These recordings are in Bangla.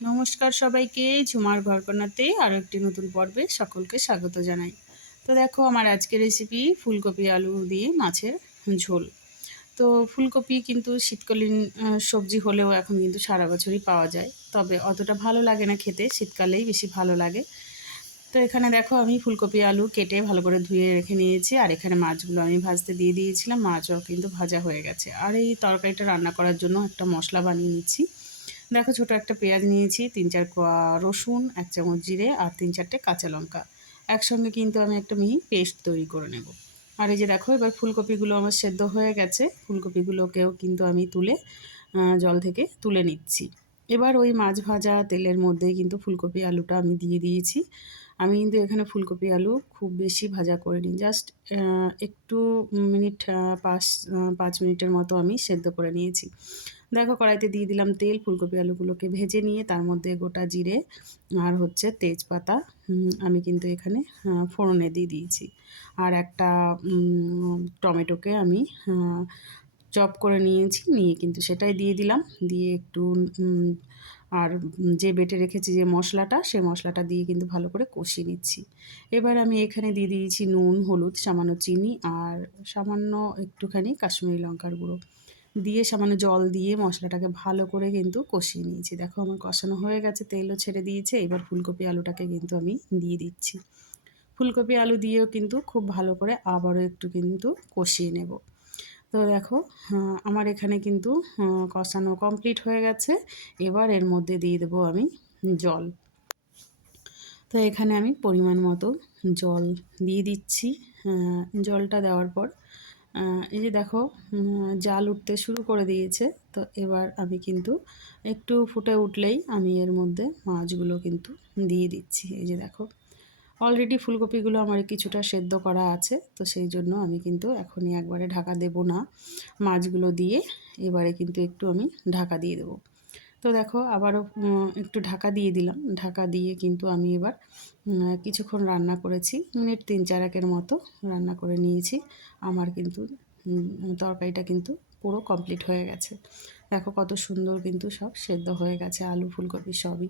নমস্কার সবাইকে, ঝুমার ঘরকন্নাতে আরও একটি নতুন পর্বে সকলকে স্বাগত জানাই। তো দেখো, আমার আজকের রেসিপি ফুলকপি আলু দিয়ে মাছের ঝোল। তো ফুলকপি কিন্তু শীতকালীন সবজি হলেও এখন কিন্তু সারা বছরই পাওয়া যায়, তবে অতটা ভালো লাগে না খেতে, শীতকালেই বেশি ভালো লাগে। তো এখানে দেখো, আমি ফুলকপি আলু কেটে ভালো করে ধুয়ে রেখে নিয়েছি, আর এখানে মাছগুলো আমি ভাজতে দিয়ে দিয়েছিলাম। মাছও কিন্তু ভাজা হয়ে গেছে। আর এই তরকারিটা রান্না করার জন্য একটা মশলা বানিয়ে নিচ্ছি। দেখো, ছোটো একটা পেঁয়াজ নিয়েছি, 3-4 কোয়া রসুন, 1 চামচ জিরে আর 3-4টে কাঁচা লঙ্কা। একসঙ্গে কিন্তু আমি একটা মিহি পেস্ট তৈরি করে নেব। আর এই যে দেখো, এবার ফুলকপিগুলো আমার সেদ্ধ হয়ে গেছে। ফুলকপিগুলোকেও কিন্তু আমি তুলে জল থেকে তুলে নিচ্ছি। এবার ওই মাছ ভাজা তেলের মধ্যেই কিন্তু ফুলকপি আলুটা আমি দিয়ে দিয়েছি। আমি কিন্তু এখানে ফুলকপি আলু খুব বেশি ভাজা করিনি, জাস্ট একটু মিনিট 5 মিনিটের মতো আমি সেদ্ধ করে নিয়েছি। দেখো, কড়াইতে দিয়ে দিলাম তেল। ফুলকপি আলুগুলোকে ভেজে নিয়ে তার মধ্যে গোটা জিরে আর হচ্ছে তেজপাতা আমি কিন্তু এখানে ফোড়নে দিয়ে দিয়েছি। আর একটা টমেটোকে আমি চপ করে নিয়েছি, নিয়ে কিন্তু সেটাই দিয়ে দিলাম। দিয়ে একটু আর যে বেটে রেখেছি যে মশলাটা, সেই মশলাটা দিয়ে কিন্তু ভালো করে কষিয়ে নিচ্ছি। এবার আমি এখানে দিয়ে দিয়েছি নুন, হলুদ, সামান্য চিনি আর সামান্য একটুখানি কাশ্মীরি লঙ্কার গুঁড়ো দিয়ে সামান্য জল দিয়ে মশলাটাকে ভালো করে কিন্তু কষিয়ে নিয়েছি। দেখো, আমার কষানো হয়ে গেছে, তেলও ছেড়ে দিয়েছে। এবার ফুলকপি আলুটাকে কিন্তু আমি দিয়ে দিচ্ছি। ফুলকপি আলু দিয়েও কিন্তু খুব ভালো করে আবারও একটু কিন্তু কষিয়ে নেব। তো দেখো, আমার এখানে কিন্তু কষানো কমপ্লিট হয়ে গেছে। এবার এর মধ্যে দিয়ে দেবো আমি জল। তো এখানে আমি পরিমাণ মতো জল দিয়ে দিচ্ছি। জলটা দেওয়ার পর এই যে দেখো, জাল উঠতে শুরু করে দিয়েছে। তো এবার আমি কিন্তু একটু ফুটে উঠলেই আমি এর মধ্যে মাছগুলো কিন্তু দিয়ে দিচ্ছি। এই যে দেখো, অলরেডি ফুলকপিগুলো আমার কিছুটা সেদ্ধ করা আছে, তো সেই জন্য আমি কিন্তু এখনই একবারে ঢাকা দেব না। মাছগুলো দিয়ে এবারে কিন্তু একটু আমি ঢাকা দিয়ে দেবো। তো দেখো, আবারও একটু ঢাকা দিয়ে দিলাম। ঢাকা দিয়ে কিন্তু আমি এবার কিছুক্ষণ রান্না করেছি, মিনিট 3-4 মতো রান্না করে নিয়েছি। আমার কিন্তু তরকারিটা কিন্তু পুরো কমপ্লিট হয়ে গেছে। দেখো, কত সুন্দর কিন্তু সব সেদ্ধ হয়ে গেছে, আলু ফুলকপি সবই।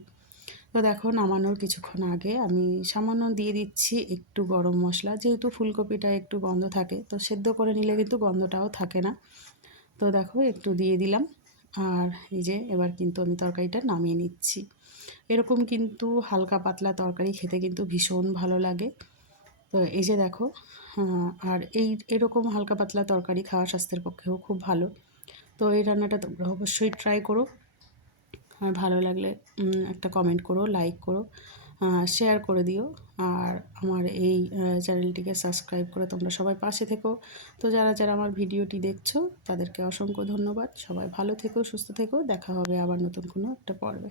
তো দেখো, নামানোর কিছুক্ষণ আগে আমি সামান্য দিয়ে দিচ্ছি একটু গরম মশলা। যেহেতু ফুলকপিটা একটু গন্ধ থাকে, তো সেদ্ধ করে নিলে কিন্তু গন্ধটাও থাকে না। তো দেখো, একটু দিয়ে দিলাম। আর এই যে এবার কিন্তু আমি তরকারিটা নামিয়ে নিচ্ছি। এরকম কিন্তু হালকা পাতলা তরকারি খেতে কিন্তু ভীষণ ভালো লাগে। তো এই যে দেখো, আর এরকম হালকা পাতলা তরকারি খাওয়া স্বাস্থ্যের পক্ষেও খুব ভালো। তো এই রান্নাটা তোমরা অবশ্যই ট্রাই করো। আর ভালো লাগলে একটা কমেন্ট করো, লাইক করো, শেয়ার করে দিও। আর আমার এই চ্যানেলটিকে সাবস্ক্রাইব করে তোমরা সবাই পাশে থেকো। তো যারা যারা আমার ভিডিওটি দেখছো, তাদেরকে অসংখ্য ধন্যবাদ। সবাই ভালো থেকো, সুস্থ থেকো। দেখা হবে আবার নতুন কোনো একটা পর্বে।